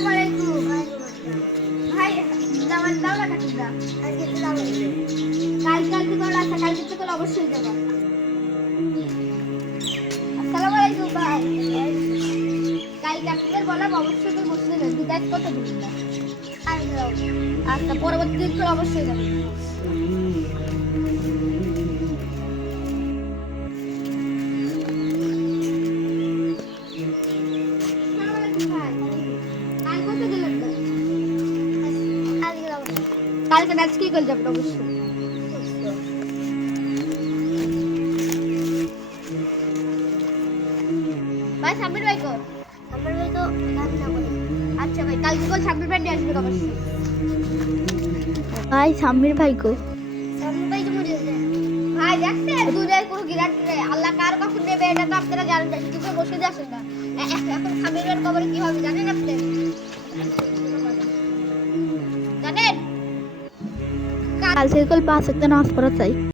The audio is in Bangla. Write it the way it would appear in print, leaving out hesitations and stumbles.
আসসালামু আলাইকুম ভাই। দাওয়াত দাও না কাকিদা। আজকে তো দাওয়াত কালকে তো রাস্তা কালকে তো অবশ্যই যাবা। আসসালামু আলাইকুম ভাই। কালকে আপনাদের বললাম অবশ্যই তো মসজিদে যাবেন। বিদায় কত দিন না আচ্ছা পরবর্তী দিন তো অবশ্যই যাবেন। কালকে ম্যাচ কি করে যাবেন অবশ্যই। ভাই সাব্বির ভাই কো? সাব্বির ভাই তো রান্না করে। আচ্ছা ভাই কালকে কোন সাব্বির ভাই নিয়ে আসবেন অবশ্যই। ভাই সাম্মির ভাই কো? সাব্বির ভাই তো মরে গেছে। ভাই দেখছেন দুনিয়ার কোনো গ্যারান্টি নেই, আল্লাহ কার কখন নেবে এটা তো আপনারা জানেন না, কিছু বসে আসেন না। এখন সাব্বির ভাইয়ের কবরে কি হবে জানেন আপনি? জানেন কাল থেকে 5 ওয়াক্ত নামাজ পড়া চাই।